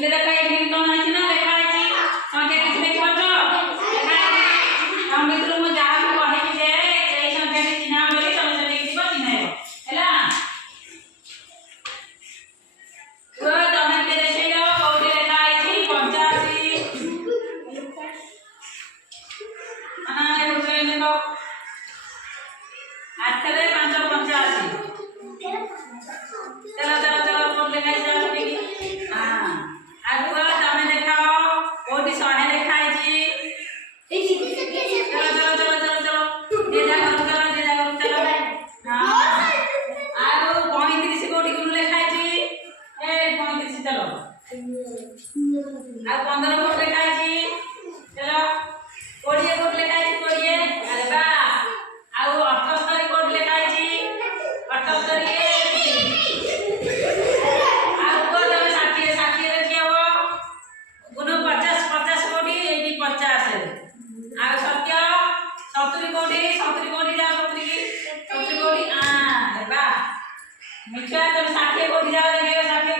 એટલે દેખા એક મિનિટ તો નાચી ના લેખાય છે સંખ્યા କିଛି ଦେଖ પાଛ લેખાય ଆମ ଭିତରୁ ମୁଁ ଯାହାକୁ କହିବି ଯେ ଏଇ ସଂଖ୍ୟାଟି ଚିହ୍ନା ବୋଲି ତମେ ସେଠିକି ଯିବ ଚିହ୍ନାଇବ ହେଲା ତ ତମେ ଟିକେ ଦେଖେଇଲ କୋଉଠି ଲେଖା ହେଇଛି 85 ଆନା ଏ ଉତ୍ତର ଦେଖ 8 ରେ 5 85 चलो चलो चलो कोड लेखा जाओ कि हां आगुआ तमे देखाओ कोठी 100 लेखाई छी चलो चलो चलो चलो चलो जे जा करू चलो हां आरो 35 कोठी को लेखाई छी ए 35 चलो आ 15 कोड लेखाई छी चलो 20 कोड लेखाई छी 20 अरे बा आ 78 कोड लेखाई छी 78 मिठा तुम 60 कोठी जाओ लगे 60